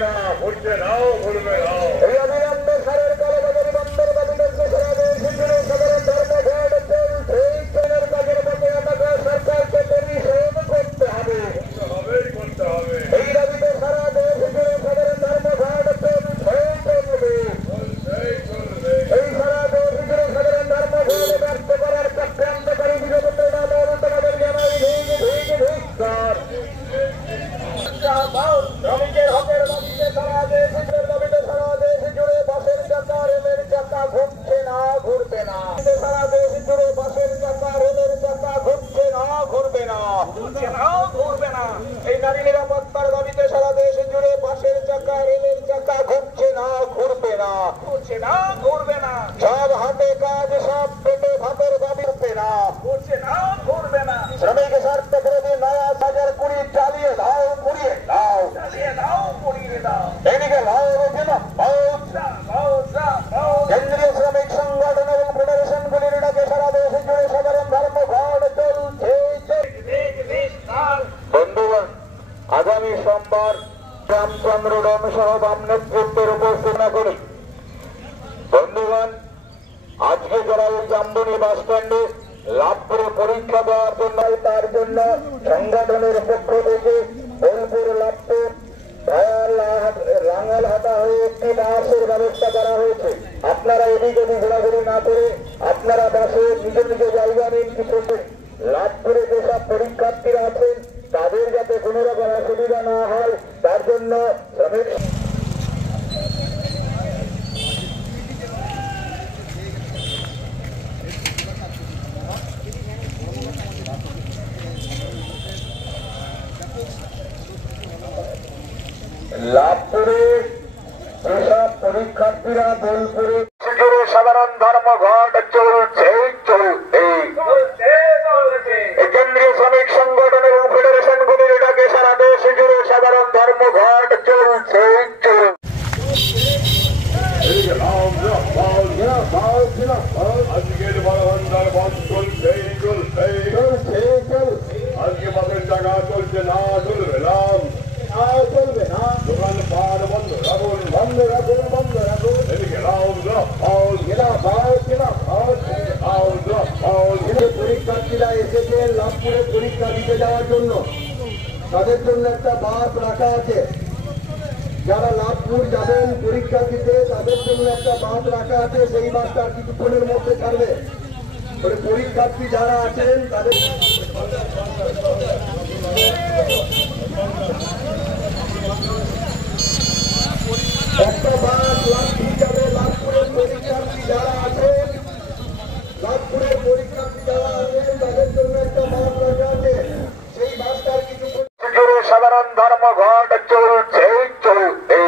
না, ঘুরছে নাও, ঘুরবে নাও। এই অবিলম্বে সারের কালোবাজারি বন্ধের দাবিতে সারা দেশ জুড়ে সাধারণ ধর্মঘট চলছে। এই ট্রেনের কাজের বকেয়া টাকা সরকারকে পরিশোধ করতে হবে, করতে হবে। এই দাবিতে সারা দেশ জুড়ে সাধারণ ধর্মঘট চলছে, চলবে। এই সারা দেশ জুড়ে সাধারণ ধর্মঘট ব্যর্থ করার চক্রান্তকারী বিজেপি তোমাদের জানাই ধিক্কার। শ্রমিকের হকের দাবিতে সারা দেশ জুড়ে বাসের চাকা রেলের চাকা ঘুরছে না, ঘুরবে না। সারা দেশ জুড়ে বাসের চাকা রেলের চাকা ঘুরছে না, ঘুরবে না, ঘুরবে না। এই নারী নিরাপত্তার দাবিতে সারা দেশ জুড়ে বাসের চাকা রেলের চাকা ঘুরছে না, ঘুরবে না, ঘুরছে না, ঘুরবে না। সব হাতে কাজ, সব পেটে ভাতের দাবি ঘুরবে না, ঘুরছে না, ঘুরবে না। শ্রমিক স্বার্থ বিরোধী নয়া 2020 চালিয়ে দাও, পুড়িয়ে দাও, চালিয়ে দাও, পুড়িয়ে দাও। এদিকে লাও রোজনা কেন্দ্রীয় শ্রমিক সংগঠন এবং ফেডারেশনগুলির ডাকে সারা দেশ জুড়ে সাধারণ ধর্মঘট চলছে। বন্ধুগণ, আগামী সোমবার রামচন্দ্র ডোম সহ বাম নেতৃত্বের উপস্থাপনা করি। বন্ধুগণ, আজকে যারা এই জামবনি বাস স্ট্যান্ডে লাভপুরে পরীক্ষা দেওয়ার জন্য, তার জন্য সংগঠনের পক্ষ থেকে বোলপুর লাভপুর রাঙ্গালহাটা হয়ে একটি বাসের ব্যবস্থা করা হয়েছে। আপনারা এদিক ওদিক ঘোরাঘুরি না করে আপনারা বাসে নিজ নিজ জায়গা নিন। কিছু লাভপুরে যেসব পরীক্ষার্থীরা আছেন তাদের যাতে কোনো রকম অসুবিধা না হয় তার জন্য শ্রমিক লাভপুরে যেসব পরীক্ষার্থীরা বোলপুরে সাধারণ ধর্মঘট চলছে, চলছে। কেন্দ্রীয় শ্রমিক সংগঠন এবং ফেডারেশনগুলির ডাকে সারা দেশ জুড়ে সাধারণ ধর্মঘট চলছে, আজকের 12 ঘন্টার বন্ধ চলছে, চলছে, চলছে, চলছে। আজকে বাসের টাকা চলছে না, চলবে না, চলবে না। দোকান পাট বন্ধ রাখুন, বন্ধ রাখুন, বন্ধ রাখুন। এদিকে পরীক্ষার্থীরা এসেছেন লাভপুরে পরীক্ষা দিতে যাওয়ার জন্য, তাদের জন্য একটা বাস রাখা আছে। যারা লাভপুর যাবেন পরীক্ষা দিতে তাদের জন্য একটা বাস রাখা আছে। সেই বাসটা কিছুক্ষণের মধ্যে ছাড়বে। পরীক্ষার্থী যারা আছেন তাদের একটা বাস লাভপুর যাবে। লাভপুরের পরীক্ষার্থী যারা আছেন, লাভপুরের পরীক্ষার্থী যারা আছেন তাদের জন্য একটা বাস রাখা আছে। সেই বাসটার কিছুক্ষণ সাধারণ ধর্মঘট চলছে, চলছে।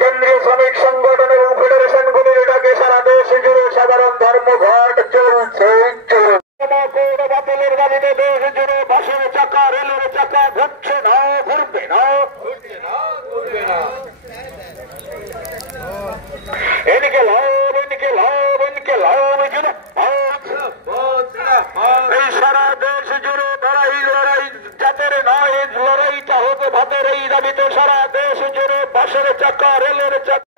কেন্দ্রীয় শ্রমিক সংগঠন এবং ফেডারেশনগুলির ডাকে সারা দেশ জুড়ে সাধারণ ধর্মঘট চলছে, চলছে। বাতিলের দাবিতে দেশ জুড়ে বাসের চাকা রেলের চাকা ঘুরছে না, ঘুরবে না, ঘুরবে না, ঘুরবে না। এদিকে লাভ, এদিকে লাভ, এদিকে লাভ। এই সারা দেশ জুড়ে লড়াই জাতের নয়, লড়াইটা হতে ভাতের। এই দাবিতে সারা দেশ জুড়ে বাসের চাকা রেলের চাকা